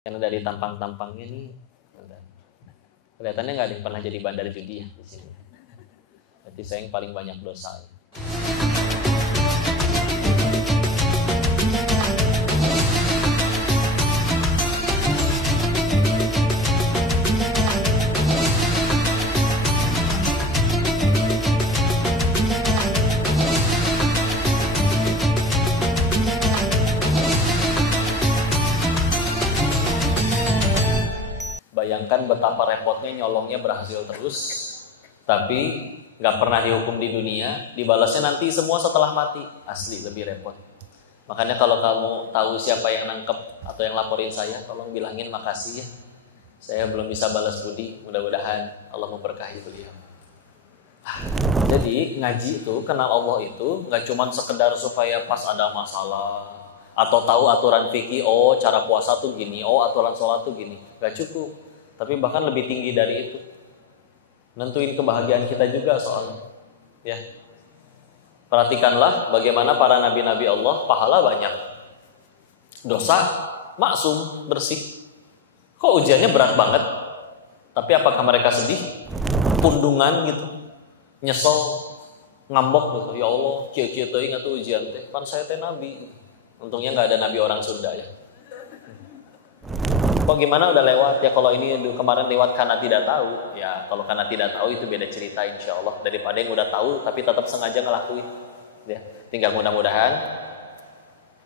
Karena dari tampang-tampangnya nih, kelihatannya nggak ada yang pernah jadi bandar judi ya di sini. Berarti saya yang paling banyak dosa. Bayangkan betapa repotnya nyolongnya berhasil terus, tapi nggak pernah dihukum di dunia, dibalasnya nanti semua setelah mati. Asli lebih repot. Makanya kalau kamu tahu siapa yang nangkep atau yang laporin saya, tolong bilangin makasih ya. Saya belum bisa balas budi, mudah-mudahan Allah memberkahi beliau. Jadi ngaji itu, kenal Allah itu nggak cuma sekedar supaya pas ada masalah atau tahu aturan fikih, oh cara puasa tuh gini, oh aturan sholat tuh gini, nggak cukup. Tapi bahkan lebih tinggi dari itu, nentuin kebahagiaan kita juga soalnya. Ya, perhatikanlah bagaimana para nabi-nabi Allah pahala banyak, dosa maksum bersih. Kok ujiannya berat banget? Tapi apakah mereka sedih, pundungan gitu, nyesel, ngambek gitu? Ya Allah, kieu-kieu teuing atuh ujian teh. Pan saya teh nabi. Untungnya nggak ada nabi orang Sunda ya. Kok gimana udah lewat ya, kalau ini kemarin lewat karena tidak tahu ya. Kalau karena tidak tahu itu beda cerita insya Allah, daripada yang udah tahu tapi tetap sengaja ngelakuin ya. Tinggal mudah-mudahan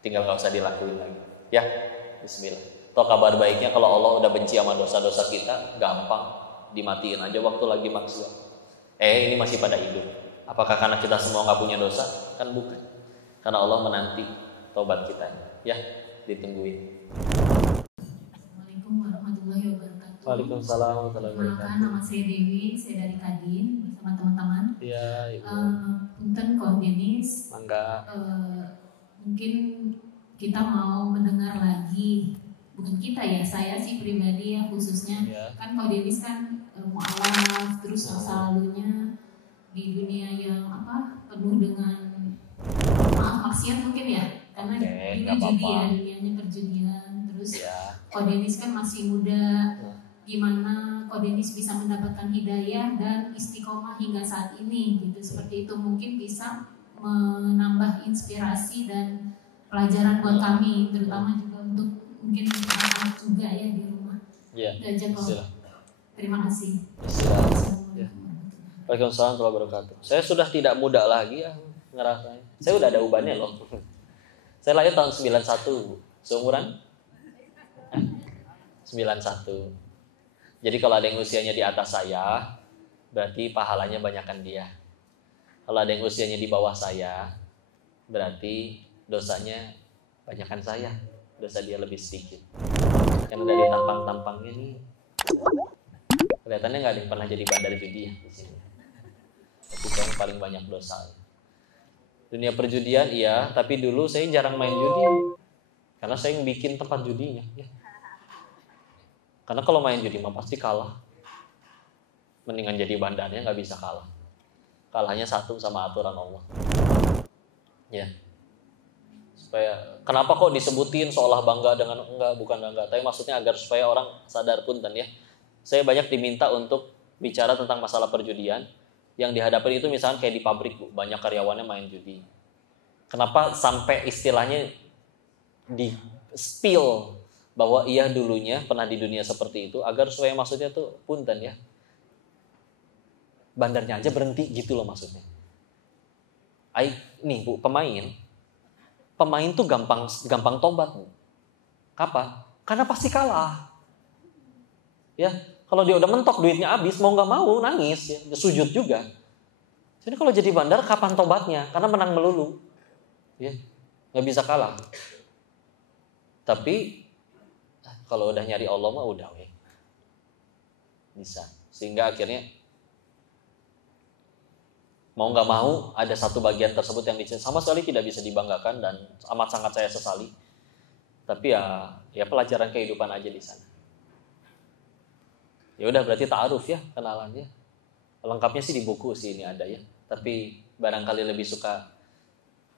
tinggal nggak usah dilakuin lagi ya. Bismillah. Toh kabar baiknya kalau Allah udah benci sama dosa-dosa kita, gampang dimatiin aja waktu lagi maksiat. Ini masih pada hidup. Apakah karena kita semua nggak punya dosa? Kan bukan. Karena Allah menanti tobat kita ya, ditungguin. Waalaikumsalam warahmatullahi wabarakatuh. Nama saya Dewi, saya dari Kadin bersama teman-teman. Iya, Ibu. Punten Koh Denis. Mangga. Mungkin kita mau mendengar lagi, bukan kita ya, saya sih pribadi ya khususnya. Ya. Kan Koh Denis kan mu'alaf, terus masa lalunya di dunia yang penuh dengan maksiat mungkin ya, karena judi ya, dunianya perjudian. Terus Koh Denis kan masih muda. Gimana Koh Denis bisa mendapatkan hidayah dan istiqomah hingga saat ini gitu. Seperti itu mungkin bisa menambah inspirasi dan pelajaran buat kami, terutama juga untuk mungkin anak-anak juga ya di rumah. Belajar Koh. Terima kasih. Waalaikumsalam warahmatullahi wabarakatuh. Saya sudah tidak muda lagi ya ngerasanya. Saya udah ada ubannya loh. Saya lahir tahun 91, seumuran 91. Jadi kalau ada yang usianya di atas saya, berarti pahalanya banyakan dia. Kalau ada yang usianya di bawah saya, berarti dosanya banyakan saya. Dosa dia lebih sedikit. Karena dari tampang-tampangnya nih, kelihatannya nggak ada yang pernah jadi bandar judi ya di sini. Tapi saya yang paling banyak dosa. Dunia perjudian iya, tapi dulu saya jarang main judi. Karena saya yang bikin tempat judinya. Ya. Karena kalau main judi mah pasti kalah. Mendingan jadi bandarnya, nggak bisa kalah. Kalahnya satu sama aturan Allah. Ya. Supaya kenapa kok disebutin seolah bangga dengan enggak, bukan bangga, tapi maksudnya agar supaya orang sadar punten ya. Saya banyak diminta untuk bicara tentang masalah perjudian. Yang dihadapi itu misalnya kayak di pabrik, Bu, banyak karyawannya main judi. Kenapa sampai istilahnya di spill bahwa ia dulunya pernah di dunia seperti itu, agar supaya maksudnya tuh punten ya, bandarnya aja berhenti gitu loh maksudnya. Nih Bu, pemain tuh gampang tobat Bu. Kapan? Karena pasti kalah. Ya, kalau dia udah mentok duitnya habis, mau nggak mau nangis ya, sujud juga. Jadi kalau jadi bandar kapan tobatnya? Karena menang melulu. Ya, nggak bisa kalah. Tapi kalau udah nyari Allah mah udah bisa. Sehingga akhirnya mau nggak mau ada satu bagian tersebut yang sama sekali tidak bisa dibanggakan dan amat sangat saya sesali. Tapi ya pelajaran kehidupan aja di sana. Ya udah berarti ta'aruf ya, kenalannya. Lengkapnya sih di buku sih ini ada ya. Tapi barangkali lebih suka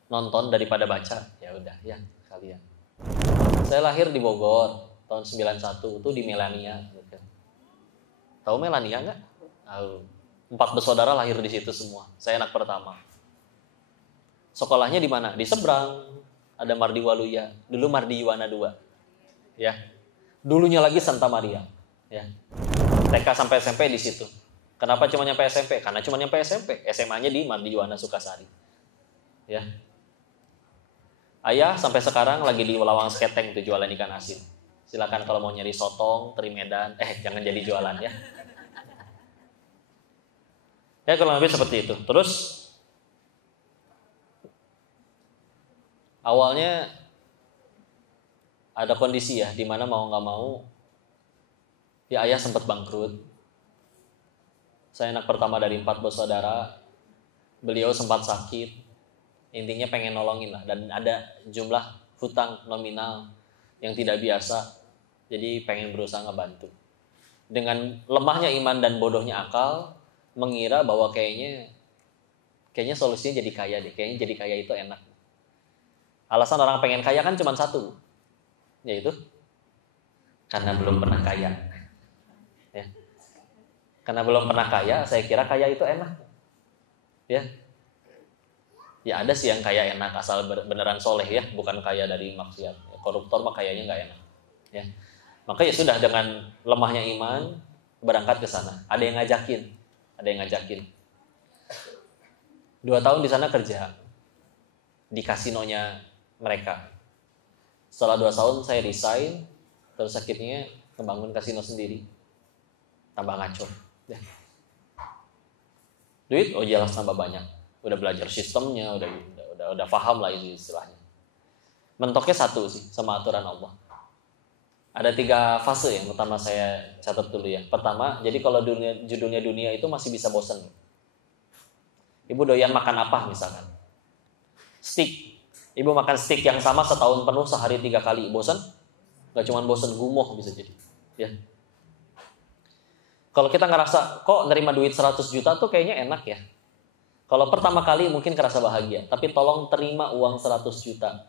nonton daripada baca. Ya udah ya kalian. Saya lahir di Bogor. tahun 91 itu di Melania. Tahu Melania nggak? Tahu. 4 bersaudara lahir di situ semua. Saya anak pertama. Sekolahnya di mana? Di seberang. Ada Mardi Waluya. Dulu Mardi Yuwana 2. Ya. Dulunya lagi Santa Maria. Ya. TK sampai SMP di situ. Kenapa cuma nyampe SMP? Karena cuma nyampe SMP. SMA-nya di Mardi Yuwana Sukasari. Ya. Ayah sampai sekarang lagi di Lawang Seketeng tuh jualan ikan asin. Silakan kalau mau nyari sotong, teri Medan. Jangan jadi jualan ya. Ya kurang lebih seperti itu. Terus awalnya ada kondisi ya, dimana mau nggak mau, ya ayah sempat bangkrut. Saya anak pertama dari 4 bersaudara. Beliau sempat sakit. Intinya pengen nolongin lah. Dan ada jumlah hutang nominal yang tidak biasa. Jadi pengen berusaha ngebantu. Dengan lemahnya iman dan bodohnya akal, mengira bahwa kayaknya solusinya jadi kaya deh. Kayaknya jadi kaya itu enak. Alasan orang pengen kaya kan cuma satu, yaitu karena belum pernah kaya. Ya. Karena belum pernah kaya, saya kira kaya itu enak. Ya. Ya ada sih yang kaya enak asal beneran soleh ya, bukan kaya dari maksiat. Koruptor mah kayanya nggak enak. Ya. Maka ya sudah, dengan lemahnya iman berangkat ke sana. Ada yang ngajakin. 2 tahun di sana kerja di kasinonya mereka. Setelah 2 tahun saya resign, terus akhirnya membangun kasino sendiri. Tambah ngaco. Ya. Duit, jelas tambah banyak. Udah belajar sistemnya, udah paham lah itu istilahnya. Mentoknya satu sih, sama aturan Allah. Ada 3 fase yang pertama saya catat dulu ya. Pertama, jadi kalau judulnya dunia itu masih bisa bosan. Ibu doyan makan apa misalkan? Steak. Ibu makan steak yang sama setahun penuh sehari 3 kali. Bosan? Gak cuma bosan, gumoh bisa jadi. Ya. Kalau kita ngerasa kok nerima duit 100 juta tuh kayaknya enak ya. Kalau pertama kali mungkin kerasa bahagia. Tapi tolong terima uang 100 juta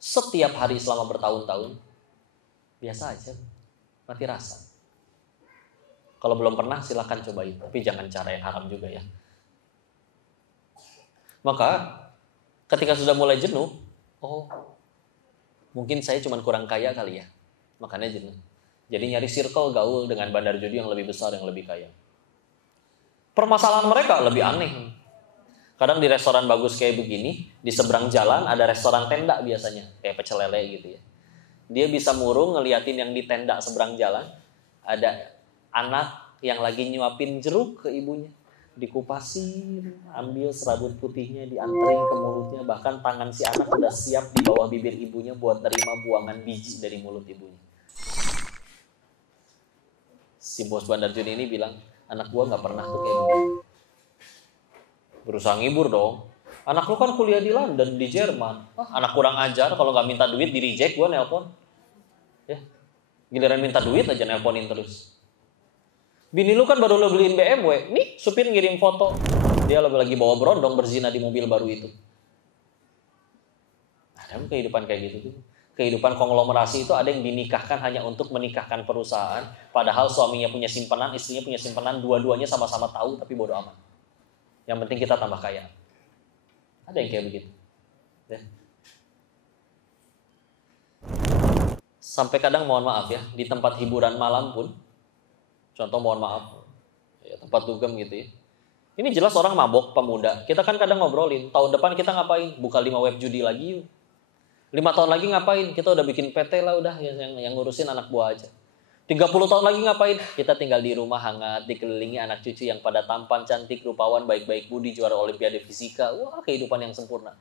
setiap hari selama bertahun-tahun. Biasa aja, mati rasa. Kalau belum pernah silakan cobain, tapi jangan cara yang haram juga ya. Maka ketika sudah mulai jenuh, mungkin saya cuma kurang kaya kali ya, makanya jenuh. Jadi nyari circle gaul dengan bandar judi yang lebih besar, yang lebih kaya. Permasalahan mereka lebih aneh. Kadang di restoran bagus kayak begini, di seberang jalan ada restoran tenda biasanya, kayak pecel lele gitu ya. Dia bisa murung ngeliatin yang di tenda seberang jalan. Ada anak yang lagi nyuapin jeruk ke ibunya. Dikupasin, ambil serabut putihnya, dianterin ke mulutnya. Bahkan tangan si anak udah siap di bawah bibir ibunya buat nerima buangan biji dari mulut ibunya. Si bos bandar judi ini bilang, anak gua gak pernah tuh kayak begini. Berusaha ngibur dong. Anak lu kan kuliah di London, di Jerman. Anak kurang ajar, kalau gak minta duit di reject gua nelpon. Ya. Giliran minta duit aja nelponin terus. Bini lu kan baru lo beliin BMW. Nih supir ngirim foto. Dia lagi bawa berondong berzina di mobil baru itu. Ada kehidupan kayak gitu tuh. Kehidupan konglomerasi itu ada yang dinikahkan hanya untuk menikahkan perusahaan. Padahal suaminya punya simpanan, istrinya punya simpanan. Dua-duanya sama-sama tahu tapi bodo amat. Yang penting kita tambah kaya. Ada yang kayak begitu. Ya. Sampai kadang mohon maaf ya, di tempat hiburan malam pun, contoh mohon maaf, ya, tempat dugem gitu ya. Ini jelas orang mabok, pemuda. Kita kan kadang ngobrolin, tahun depan kita ngapain? Buka 5 web judi lagi yuk. 5 tahun lagi ngapain? Kita udah bikin PT lah udah, yang ngurusin anak buah aja. 30 tahun lagi ngapain? Kita tinggal di rumah hangat, dikelilingi anak cucu yang pada tampan, cantik, rupawan, baik-baik budi, juara olimpiade fisika. Wah, kehidupan yang sempurna.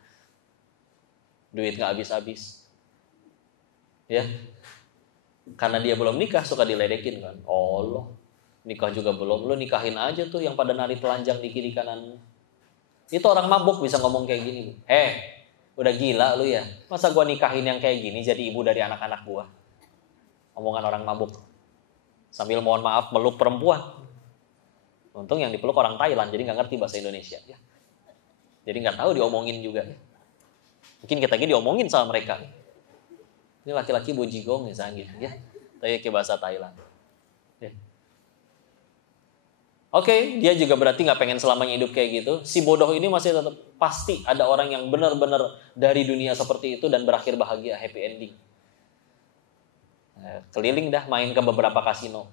Duit gak habis-habis. Ya. Karena dia belum nikah suka diledekin kan. Allah, nikah juga belum, lu nikahin aja tuh yang pada nari telanjang di kiri kanan. Itu orang mabuk bisa ngomong kayak gini. Udah gila lu ya. Masa gua nikahin yang kayak gini jadi ibu dari anak-anak gua? Omongan orang mabuk. Sambil mohon maaf meluk perempuan. Untung yang dipeluk orang Thailand, jadi gak ngerti bahasa Indonesia ya. Jadi gak tahu diomongin juga ya. Mungkin kita lagi diomongin sama mereka. Ini laki-laki bojigong misalnya gitu ya. Tapi ke bahasa Thailand. Ya. Oke, dia juga berarti nggak pengen selamanya hidup kayak gitu. Si bodoh ini masih tetap pasti ada orang yang benar-benar dari dunia seperti itu dan berakhir bahagia, happy ending. Keliling dah, main ke beberapa kasino,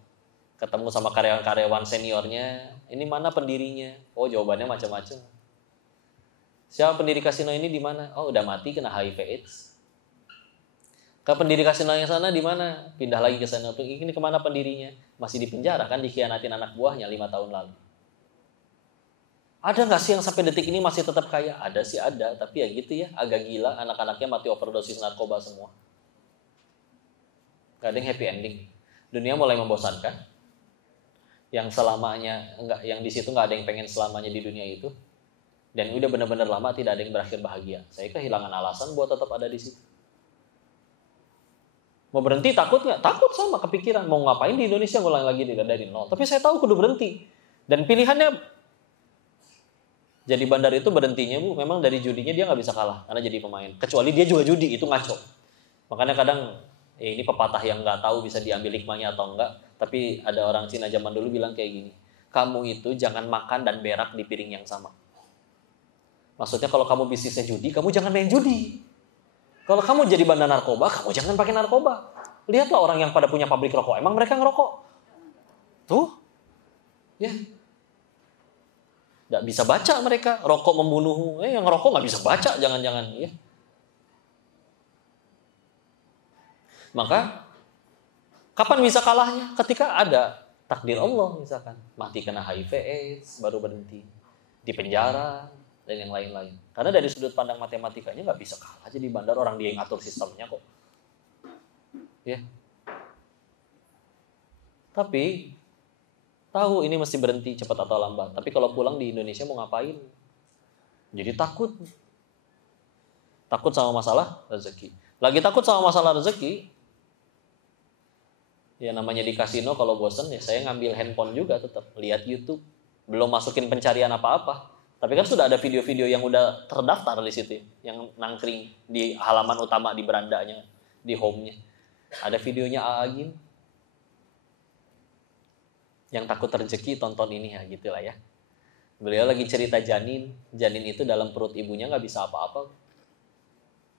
ketemu sama karyawan-karyawan seniornya. Ini mana pendirinya? Oh, jawabannya macam-macam. Siapa pendiri kasino ini di mana? Oh, udah mati kena HIV/AIDS. Ke pendiri kasino yang sana di mana? Pindah lagi ke sana. Ini kemana pendirinya? Masih di penjara kan, dikhianatin anak buahnya 5 tahun lalu. Ada nggak sih yang sampai detik ini masih tetap kaya? Ada sih ada, tapi ya gitu ya, agak gila. Anak-anaknya mati overdosis narkoba semua. Gak ada yang happy ending. Dunia mulai membosankan. Yang selamanya enggak, yang di situ nggak ada yang pengen selamanya di dunia itu. Dan udah benar-benar lama tidak ada yang berakhir bahagia. Saya kehilangan alasan buat tetap ada di situ. Mau berhenti takut nggak? Takut sama kepikiran. Mau ngapain di Indonesia ngulang lagi dari nol. Tapi saya tahu kudu berhenti. Dan pilihannya jadi bandar itu berhentinya Bu. Memang dari judinya dia nggak bisa kalah karena jadi pemain. Kecuali dia juga judi, itu ngaco. Makanya kadang ini pepatah yang nggak tahu bisa diambil hikmahnya atau enggak. Tapi ada orang Cina zaman dulu bilang kayak gini. Kamu itu jangan makan dan berak di piring yang sama. Maksudnya kalau kamu bisnisnya judi, kamu jangan main judi. Kalau kamu jadi bandar narkoba, kamu jangan pakai narkoba. Lihatlah orang yang pada punya pabrik rokok. Emang mereka ngerokok? Tuh. Ya. Nggak bisa baca mereka. Rokok membunuhmu. Yang ngerokok nggak bisa baca. Jangan-jangan. Ya. Maka, kapan bisa kalahnya? Ketika ada takdir Allah misalkan. Mati kena HIV/AIDS, baru berhenti. Di penjara, dan yang lain-lain. Karena dari sudut pandang matematikanya nggak bisa kalah jadi bandar, orang dia yang ngatur sistemnya kok. Ya. Tapi tahu ini mesti berhenti cepat atau lambat. Tapi kalau pulang di Indonesia mau ngapain? Jadi takut. Takut sama masalah rezeki. Lagi takut sama masalah rezeki. Ya namanya di kasino kalau bosen ya saya ngambil handphone juga tetap lihat YouTube. Belum masukin pencarian apa-apa. Tapi kan sudah ada video-video yang udah terdaftar di situ, yang nangkring di halaman utama di berandanya, di home-nya. Ada videonya Aagin. Yang takut rezeki tonton ini ya gitulah ya. Beliau lagi cerita janin itu dalam perut ibunya nggak bisa apa-apa.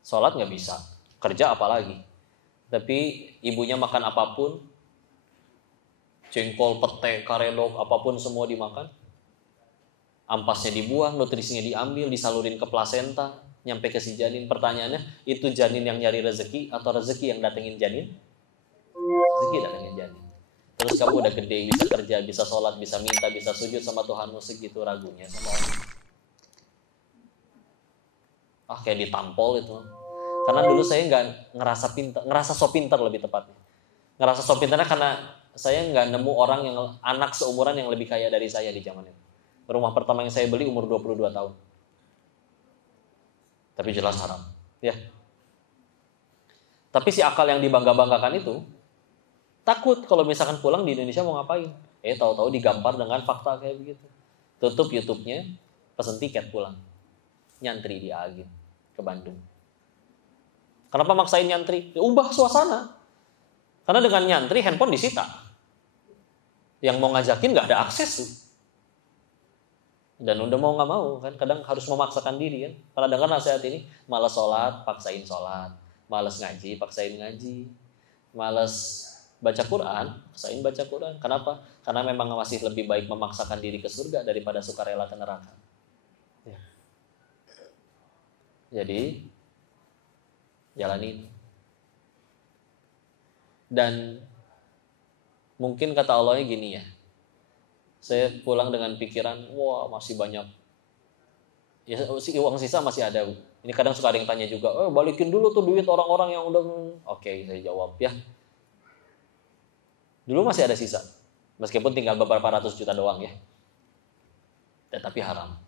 Sholat nggak bisa, kerja apalagi. Tapi ibunya makan apapun, jengkol, pete, karedok, apapun semua dimakan. Ampasnya dibuang, nutrisinya diambil, disalurin ke plasenta, nyampe ke si janin. Pertanyaannya, itu janin yang nyari rezeki atau rezeki yang datengin janin? Rezeki datengin janin. Terus kamu udah gede, bisa kerja, bisa sholat, bisa minta, bisa sujud sama Tuhanmu, segitu ragunya sama orang. Kayak ditampol itu. Karena dulu saya nggak ngerasa pintar, ngerasa so pintar lebih tepatnya. Ngerasa so pintarnya karena saya nggak nemu orang yang anak seumuran yang lebih kaya dari saya di zaman itu. Rumah pertama yang saya beli umur 22 tahun. Tapi jelas haram. Ya. Tapi si akal yang dibangga-banggakan itu takut kalau misalkan pulang di Indonesia mau ngapain. Tahu-tahu digampar dengan fakta kayak begitu. Tutup YouTube-nya, pesen tiket pulang. Nyantri di Aagin ke Bandung. Kenapa maksain nyantri? Ya, ubah suasana. Karena dengan nyantri handphone disita. Yang mau ngajakin nggak ada akses tuh. Dan udah mau nggak mau kan kadang harus memaksakan diri kan. Pernah dengar nasihat ini, malas sholat paksain sholat, malas ngaji paksain ngaji, malas baca Quran paksain baca Quran. Kenapa? Karena memang masih lebih baik memaksakan diri ke surga daripada sukarela ke neraka. Ya. Jadi jalani. Dan mungkin kata Allahnya gini ya. Saya pulang dengan pikiran, wah masih banyak. Ya uang sisa masih ada. Ini kadang suka ada yang tanya juga, balikin dulu tuh duit orang-orang yang udah. Oke, saya jawab ya. Dulu masih ada sisa. Meskipun tinggal beberapa ratus juta doang ya. Tetapi haram.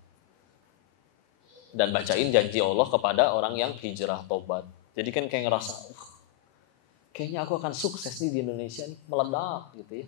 Dan bacain janji Allah kepada orang yang hijrah tobat. Jadi kan kayak ngerasa, kayaknya aku akan sukses nih di Indonesia nih, meledak gitu ya.